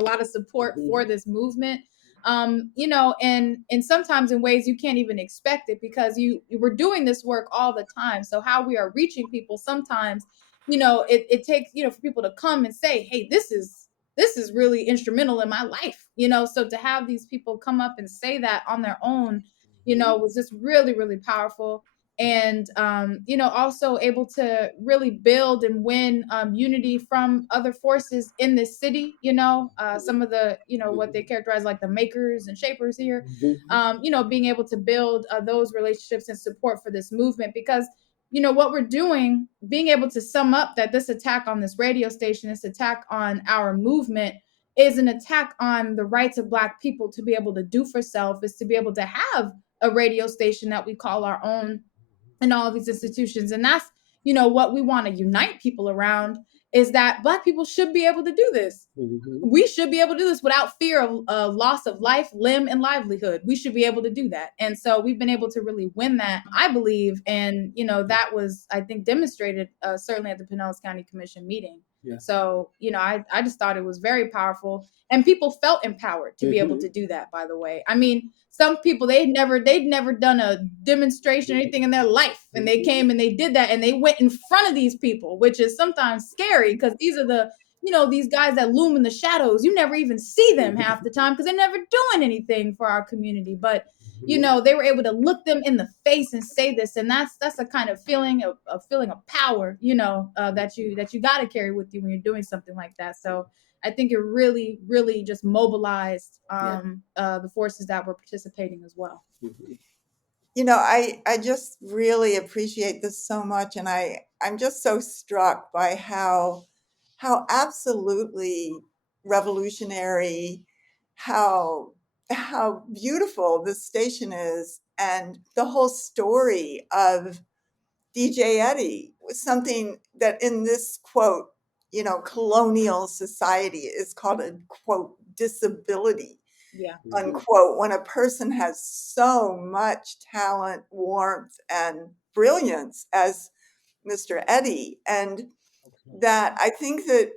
lot of support for this movement. You know, and sometimes in ways you can't even expect it, because we're doing this work all the time. So how we are reaching people sometimes, you know, it takes, you know, for people to come and say, hey, this is really instrumental in my life, you know. So to have these people come up and say that on their own, you know, was just really, really powerful. And you know, also able to really build and win unity from other forces in this city, you know, some of the, you know, what they characterize like the makers and shapers here, you know, being able to build those relationships and support for this movement. Because, you know, what we're doing, being able to sum up that this attack on this radio station, this attack on our movement, is an attack on the rights of Black people to be able to do for self, is to be able to have a radio station that we call our own in all of these institutions. And that's, you know, what we want to unite people around, is that Black people should be able to do this. We should be able to do this without fear of loss of life, limb, and livelihood. We should be able to do that. And so we've been able to really win that, I believe. And, you know, that was, I think, demonstrated certainly at the Pinellas County Commission meeting. Yeah. So, you know, I just thought it was very powerful, and people felt empowered to be able to do that, by the way. I mean, some people, they'd never done a demonstration or anything in their life, and they came and they did that, and they went in front of these people, which is sometimes scary, because these are the, you know, these guys that loom in the shadows. You never even see them half the time, because they're never doing anything for our community. But, you know, they were able to look them in the face and say this, and that's a kind of feeling of power, you know, that you got to carry with you when you're doing something like that. So I think it really, really just mobilized the forces that were participating as well. I just really appreciate this so much, and I'm just so struck by how absolutely revolutionary, how how beautiful this station is, and the whole story of DJ Eddie was something that in this quote, colonial society is called a quote disability Yeah. unquote, when a person has so much talent, warmth, and brilliance as Mr. Eddie. And that I think that,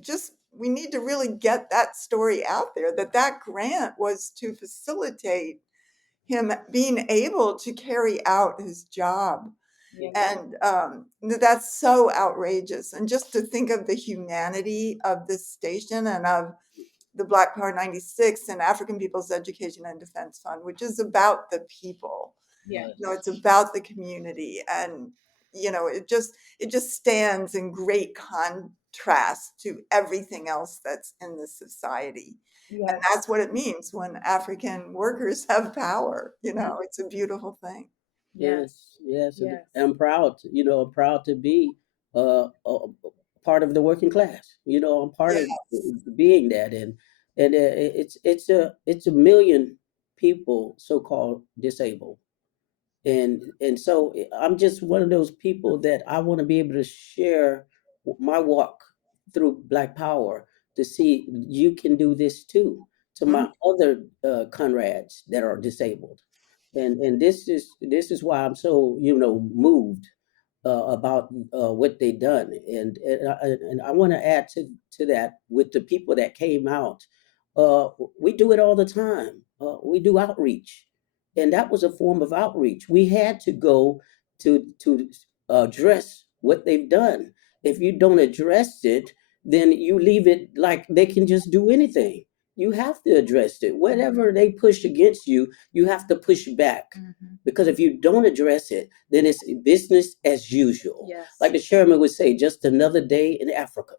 just we need to really get that story out there, that grant was to facilitate him being able to carry out his job. Yeah. And that's so outrageous. And just to think of the humanity of this station and of the Black Power 96 and African People's Education and Defense Fund, which is about the people. Yeah. It's about the community. And, it just stands in great contrast to everything else that's in this society. Yeah. And that's what it means when African workers have power. It's a beautiful thing. Yes, yes, and Yes. I'm proud, proud to be a part of the working class. I'm part of being that, and it's a million people so-called disabled, and so I'm just one of those people that I want to be able to share my walk through Black Power to see you can do this too to my other comrades that are disabled, and this is why I'm so moved about what they done, and I want to add to that with the people that came out. We do it all the time. We do outreach, and that was a form of outreach. We had to go to address what they've done. If you don't address it, then you leave it like they can just do anything. You have to address it. Whatever they push against you, you have to push back. Because if you don't address it, then it's business as usual. Yes. Like the chairman would say, just another day in Africa.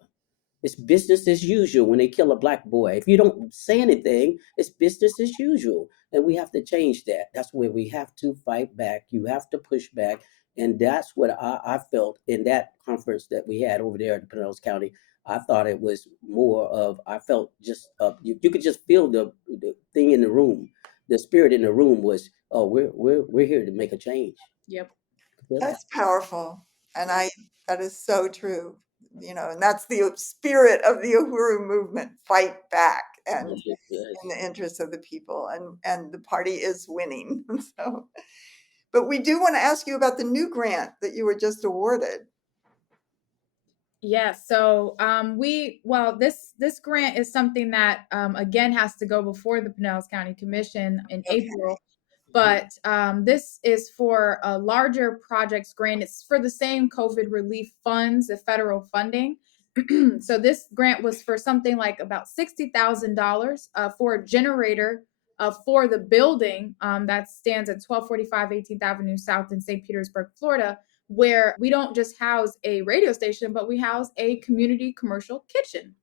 It's business as usual when they kill a Black boy. If you don't say anything, it's business as usual. And we have to change that. That's where we have to fight back. You have to push back. And that's what I felt in that conference that we had over there in Pinellas County. I thought it was more of, I felt just, you could just feel the thing in the room. The spirit in the room was, oh, we're here to make a change. Yep. That's powerful. And that is so true. And that's the spirit of the Uhuru movement, fight back and in the interest of the people. And the party is winning. So, but we do want to ask you about the new grant that you were just awarded. Yeah, so this grant is something that again has to go before the Pinellas County Commission in April, but this is for a larger projects grant. It's for the same COVID relief funds, the federal funding. So this grant was for something like about $60,000 for a generator for the building that stands at 1245 18th Avenue South in St. Petersburg, Florida, where we don't just house a radio station, but we house a community commercial kitchen.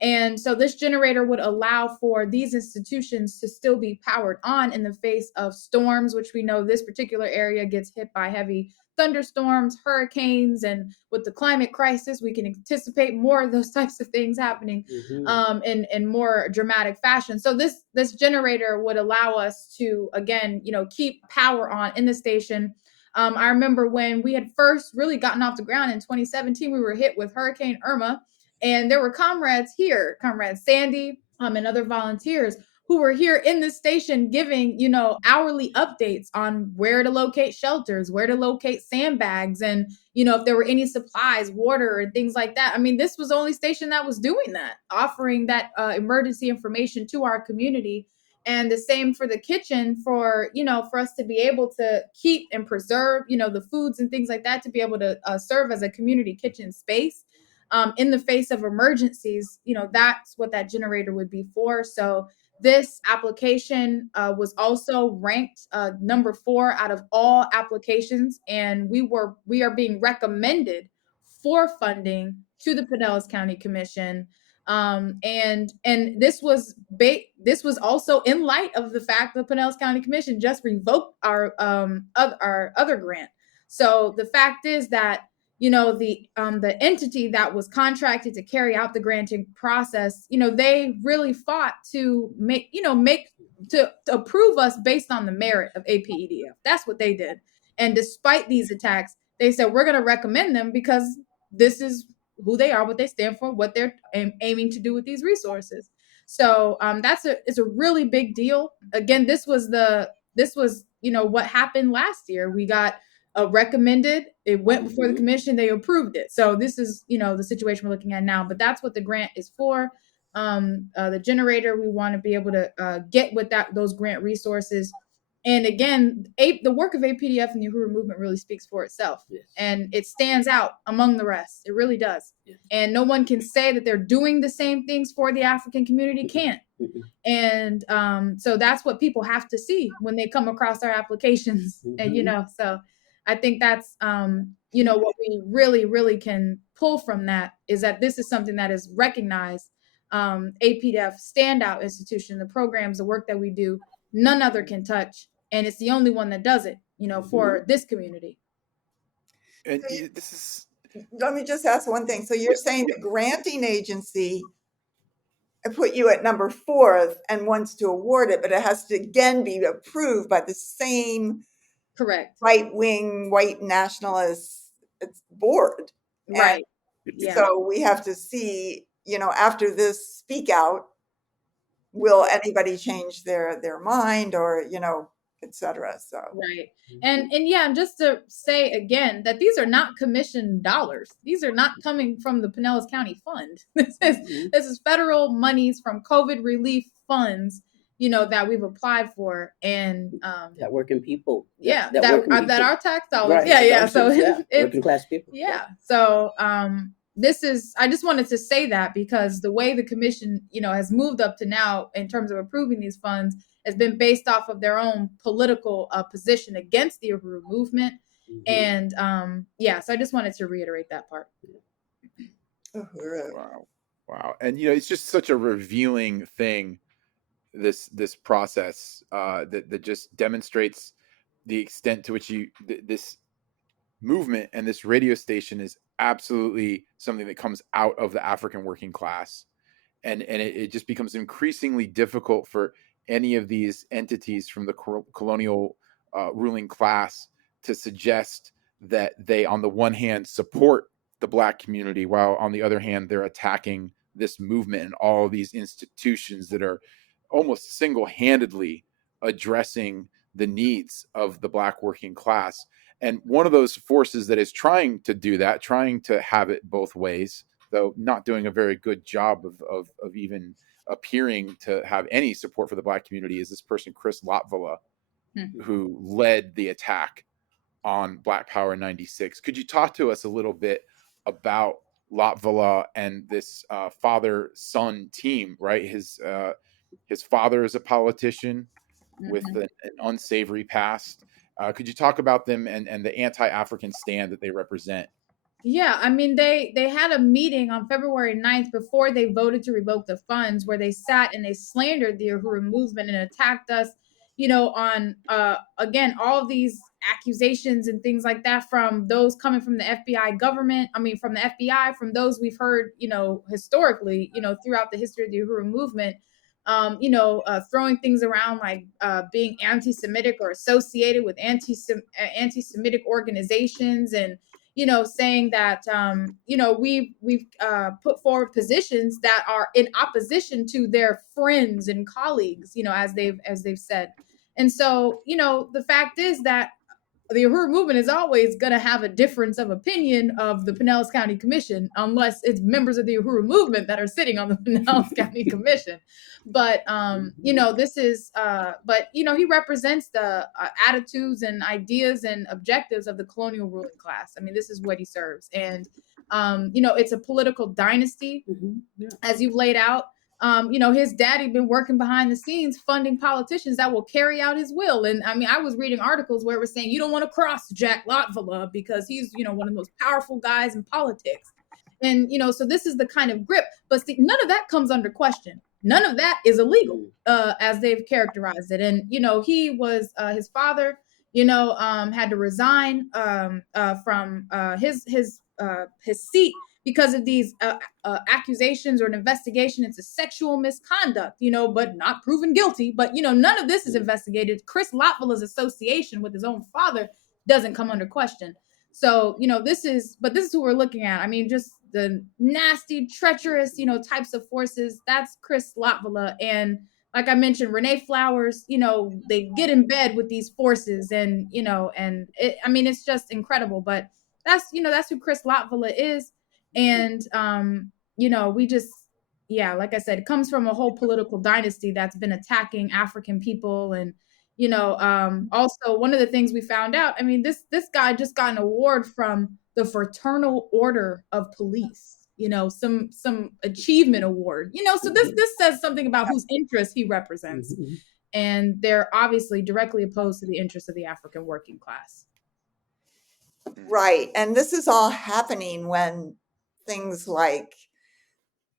And so this generator would allow for these institutions to still be powered on in the face of storms, which we know this particular area gets hit by heavy thunderstorms, hurricanes, and with the climate crisis, we can anticipate more of those types of things happening in more dramatic fashion. So this generator would allow us to, again, keep power on in the station. I remember when we had first really gotten off the ground in 2017, we were hit with Hurricane Irma, and there were comrades here, Comrade Sandy, and other volunteers who were here in the station giving, hourly updates on where to locate shelters, where to locate sandbags, and, if there were any supplies, water, and things like that. I mean, this was the only station that was doing that, offering that emergency information to our community. And the same for the kitchen for us to be able to keep and preserve, the foods and things like that, to be able to serve as a community kitchen space in the face of emergencies. That's what that generator would be for. So this application was also ranked number 4 out of all applications, and we are being recommended for funding to the Pinellas County Commission. And this was this was also in light of the fact that the Pinellas County Commission just revoked our other grant. So the fact is that, you know, the entity that was contracted to carry out the granting process, you know, they really fought to make to approve us based on the merit of APEDF. That's what they did. And despite these attacks, they said we're going to recommend them because this is who they are, what they stand for, what they're aiming to do with these resources. So it's a really big deal. Again, this was you know what happened last year. We got recommended. It went before the commission. They approved it. So this is, you know, the situation we're looking at now. But that's what the grant is for. The generator, we want to be able to get with those grant resources. And again, the work of APDF and the Uhuru Movement really speaks for itself. Yes. And it stands out among the rest. It really does. Yes. And no one can say that they're doing the same things for the African community. Can't. And so that's what people have to see when they come across our applications. And, you know, so I think that's, you know, what we really, really can pull from that is that this is something that is recognized. APDF standout institution, the programs, the work that we do, none other can touch. And it's the only one that does it, you know, for this community. And this is. Let me just ask one thing. So you're saying the granting agency put you at number 4 and wants to award it, but it has to again be approved by the same correct right-wing white nationalist board. Right. And so we have to see, you know, after this speak out, will anybody change their mind or, you know, etc. So right. And yeah, and just to say again that these are not commission dollars. These are not coming from the Pinellas County Fund. This is federal monies from COVID relief funds, you know, that we've applied for, and that working people. That our tax dollars. Right. Yeah. So it's working class people. Yeah. So I just wanted to say that because the way the commission, you know, has moved up to now in terms of approving these funds has been based off of their own political position against the Uhuru Movement. And so I just wanted to reiterate that part. Wow. And, you know, it's just such a revealing thing, this process that just demonstrates the extent to which this movement and this radio station is absolutely something that comes out of the African working class. And it just becomes increasingly difficult for any of these entities from the colonial ruling class to suggest that they, on the one hand, support the Black community, while on the other hand, they're attacking this movement and all these institutions that are almost single-handedly addressing the needs of the Black working class. And one of those forces that is trying to do that, trying to have it both ways, though not doing a very good job of even appearing to have any support for the Black community, is this person, Chris Latvala, who led the attack on Black Power 96. Could you talk to us a little bit about Latvala and this father-son team, right? His father is a politician with an unsavory past. Could you talk about them and the anti-African stand that they represent? Yeah, I mean, they had a meeting on February 9th before they voted to revoke the funds where they sat and they slandered the Uhuru Movement and attacked us, you know, on, again, all of these accusations and things like that from those coming from the FBI government. I mean, from the FBI, from those we've heard, you know, historically, you know, throughout the history of the Uhuru Movement. Throwing things around like being anti-Semitic or associated with anti-Semitic organizations, and you know, saying that we've put forward positions that are in opposition to their friends and colleagues, you know, as they've said. And so, you know, the fact is that the Uhuru Movement is always going to have a difference of opinion of the Pinellas County Commission, unless it's members of the Uhuru Movement that are sitting on the Pinellas County Commission. But, this is, he represents the attitudes and ideas and objectives of the colonial ruling class. I mean, this is what he serves. And, it's a political dynasty, as you've laid out. His daddy been working behind the scenes funding politicians that will carry out his will. And I mean, I was reading articles where it was saying you don't want to cross Jack Latvala because he's, one of the most powerful guys in politics. And, so this is the kind of grip, but see, none of that comes under question. none of that is illegal, as they've characterized it. And, he was, his father, had to resign from his seat because of these accusations or an investigation into sexual misconduct, but not proven guilty. But, none of this is investigated. Chris Lotville's association with his own father doesn't come under question. So, this is who we're looking at. I mean, just the nasty, treacherous, types of forces. That's Chris Lotville. And like I mentioned, Renee Flowers, they get in bed with these forces, and, it's just incredible. But that's who Chris Lotville is. And, we just, like I said, it comes from a whole political dynasty that's been attacking African people. And, also one of the things we found out, I mean, this guy just got an award from the Fraternal Order of Police, some achievement award, so this says something about whose interests he represents. And they're obviously directly opposed to the interests of the African working class. Right. And this is all happening when things like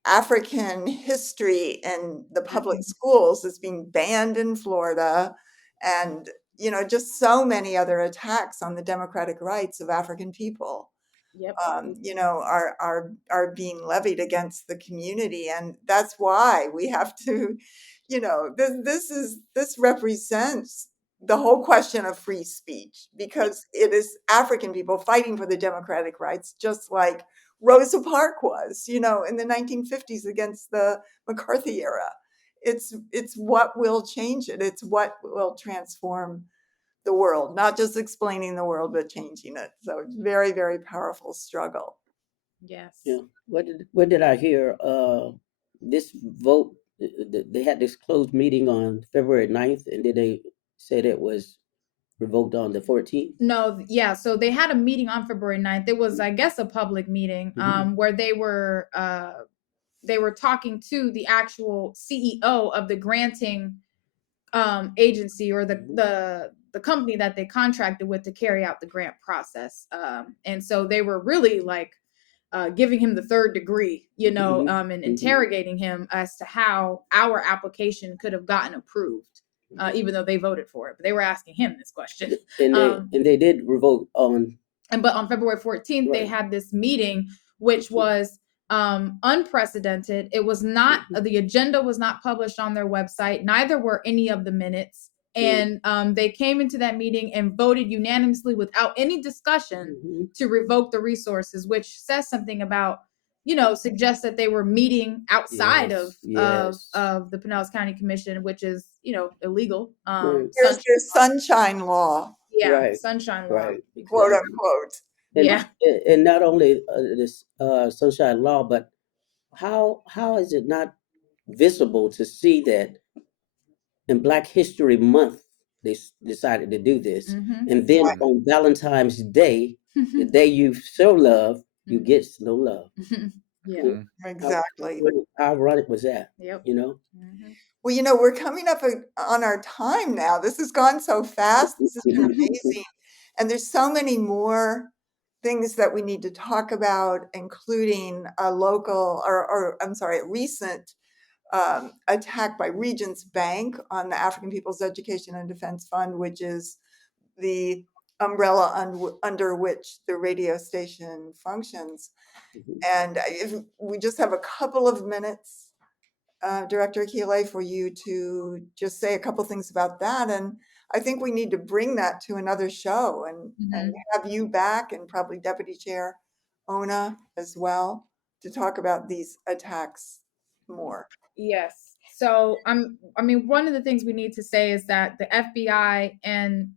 African history in the public schools is being banned in Florida, and, just so many other attacks on the democratic rights of African people. Yep. Are being levied against the community. And that's why we have to, this represents the whole question of free speech, because it is African people fighting for the democratic rights, just like Rosa Parks was, in the 1950s against the McCarthy era. It's what will change it. It's what will transform the world, not just explaining the world, but changing it. So it's very, very powerful struggle. Yes. Yeah. What did I hear? This vote, they had this closed meeting on February 9th, and then they said it was revoked on the 14th. No, yeah. So they had a meeting on February 9th. It was, I guess, a public meeting where they were talking to the actual CEO of the granting agency, or the company that they contracted with to carry out the grant process. And so they were really like giving him the third degree, and interrogating him as to how our application could have gotten approved, even though they voted for it. But they were asking him this question. And they did revoke on. But on February 14th, they had this meeting, which was unprecedented. It was not, the agenda was not published on their website. Neither were any of the minutes. And they came into that meeting and voted unanimously without any discussion to revoke the resources, which says something about, suggests that they were meeting outside of the Pinellas County Commission, which is, illegal. There's this sunshine law. Yeah, Right. sunshine law. Right. Quote unquote. And not only this sunshine law, but how is it not visible to see that in Black History Month they decided to do this, and then on Valentine's Day, the day you show love, you get no love. Yeah, exactly. How ironic was that? Yep. Well, we're coming up on our time now. This has gone so fast. This has been amazing. And there's so many more things that we need to talk about, including a recent attack by Regions Bank on the African People's Education and Defense Fund, which is the umbrella under which the radio station functions. And if we just have a couple of minutes, Director Akilé, for you to just say a couple things about that. And I think we need to bring that to another show and have you back, and probably Deputy Chair Ona as well, to talk about these attacks more. Yes. So one of the things we need to say is that the FBI and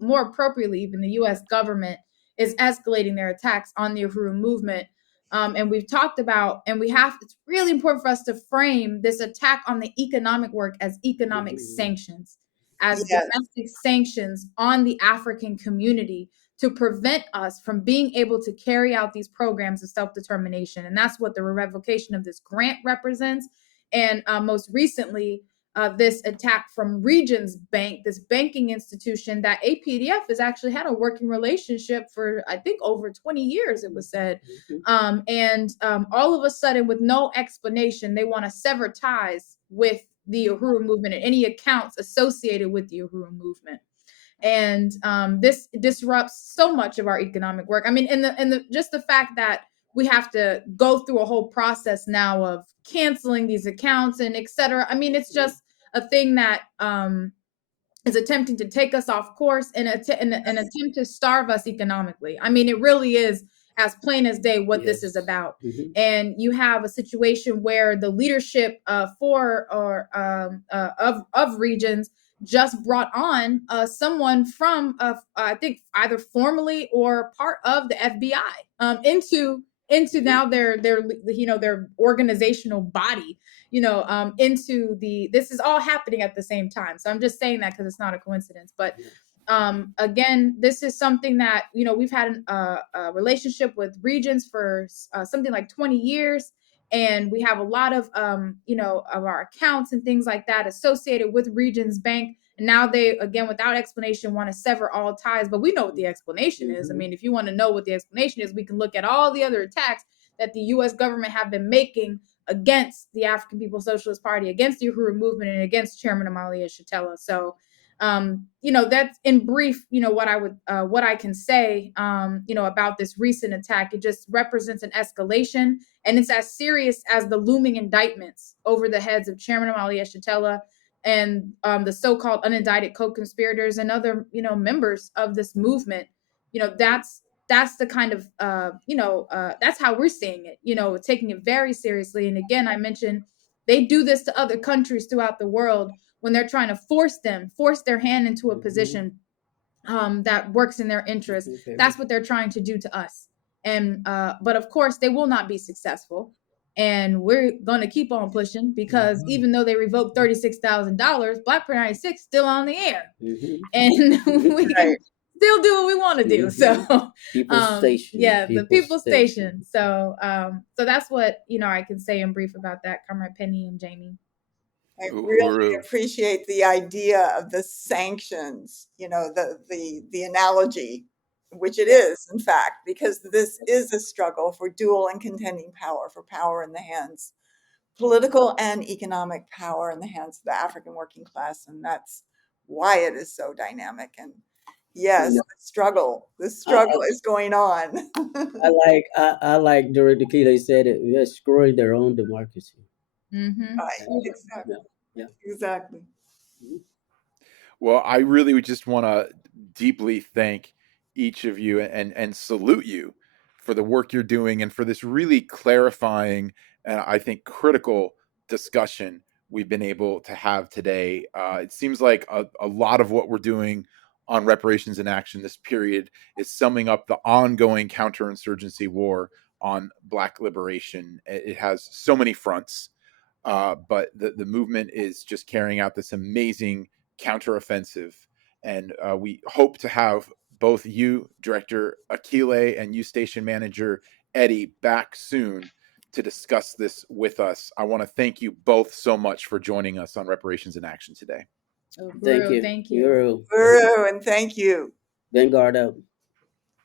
more appropriately, even the U.S. government is escalating their attacks on the Uhuru Movement. And we've talked about, and it's really important for us to frame this attack on the economic work as economic sanctions, as domestic sanctions on the African community to prevent us from being able to carry out these programs of self-determination. And that's what the revocation of this grant represents. And most recently, this attack from Regions Bank, this banking institution that APDF has actually had a working relationship for, I think, over 20 years, it was said. And all of a sudden, with no explanation, they want to sever ties with the Uhuru Movement and any accounts associated with the Uhuru Movement. And this disrupts so much of our economic work. I mean, and the just the fact that we have to go through a whole process now of canceling these accounts and et cetera. I mean, it's just a thing that is attempting to take us off course and an attempt to starve us economically. I mean, it really is as plain as day what this is about. And you have a situation where the leadership for or of regions just brought on someone from I think either formally or part of the FBI into now their their organizational body, into this is all happening at the same time. So I'm just saying that because it's not a coincidence. But again, this is something that we've had a relationship with regions for something like 20 years, and we have a lot of of our accounts and things like that associated with Regions Bank. And now they, again, without explanation, want to sever all ties. But we know what the explanation is. I mean, if you want to know what the explanation is, we can look at all the other attacks that the U.S. government have been making against the African People's Socialist Party, against the Uhuru Movement, and against Chairman Amalia Shatella. So, that's in brief, what I can say, about this recent attack. It just represents an escalation, and it's as serious as the looming indictments over the heads of Chairman Amalia Shatella and the so-called unindicted co-conspirators and other, members of this movement. That's the kind of, that's how we're seeing it, taking it very seriously. And again, I mentioned they do this to other countries throughout the world when they're trying to force their hand into a position that works in their interest. That's what they're trying to do to us. And but of course, they will not be successful. And we're going to keep on pushing because even though they revoked $36,000, Black Prayer 96 still on the air. And we can still do what we want to do. So People's Station. The People's Station. So so that's what I can say in brief about that, Comrade Penny and Jamie. I really appreciate the idea of the sanctions, the analogy, which it is, in fact, because this is a struggle for dual and contending power, for power in the hands, political and economic power in the hands of the African working class. And that's why it is so dynamic. And yes, the struggle is going on. I like Director Akilé said it. They're destroying their own democracy. Exactly. Exactly. Well, I really would just want to deeply thank each of you and salute you for the work you're doing and for this really clarifying and I think critical discussion we've been able to have today. It seems like a lot of what we're doing on Reparations in Action this period is summing up the ongoing counterinsurgency war on Black liberation. It has so many fronts. But the movement is just carrying out this amazing counteroffensive. And we hope to have both you, Director Akilé, and you, Station Manager Eddie, back soon to discuss this with us. I want to thank you both so much for joining us on Reparations in Action today. Thank you. Uhuru, and thank you. Vanguard up.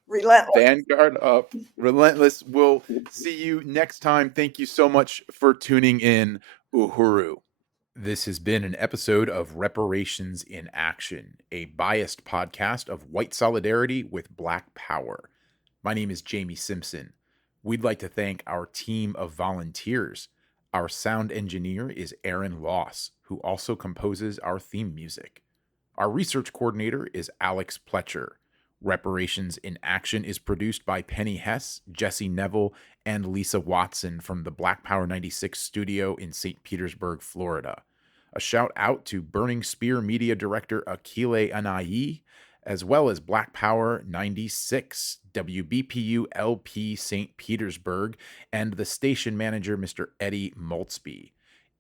Relentless. Vanguard up. Relentless. We'll see you next time. Thank you so much for tuning in, Uhuru. This has been an episode of Reparations in Action, a biased podcast of white solidarity with Black power. My name is Jamie Simpson. We'd like to thank our team of volunteers. Our sound engineer is Aaron Loss, who also composes our theme music. Our research coordinator is Alex Pletcher. Reparations in Action is produced by Penny Hess, Jesse Neville, and Lisa Watson from the Black Power 96 studio in St. Petersburg, Florida. A shout out to Burning Spear Media Director Akilé Anai, as well as Black Power 96, WBPU LP St. Petersburg, and the station manager, Mr. Eddie Maultsby.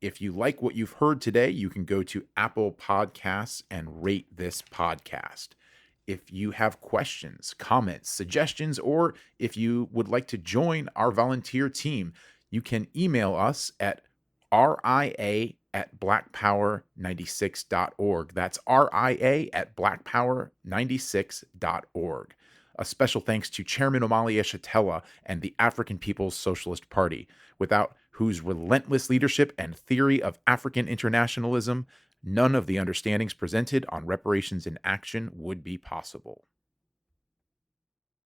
If you like what you've heard today, you can go to Apple Podcasts and rate this podcast. If you have questions, comments, suggestions, or if you would like to join our volunteer team, you can email us at ria@blackpower96.org. That's ria@blackpower96.org. A special thanks to Chairman Amalia Shatella and the African People's Socialist Party, without whose relentless leadership and theory of African internationalism, none of the understandings presented on Reparations in Action would be possible.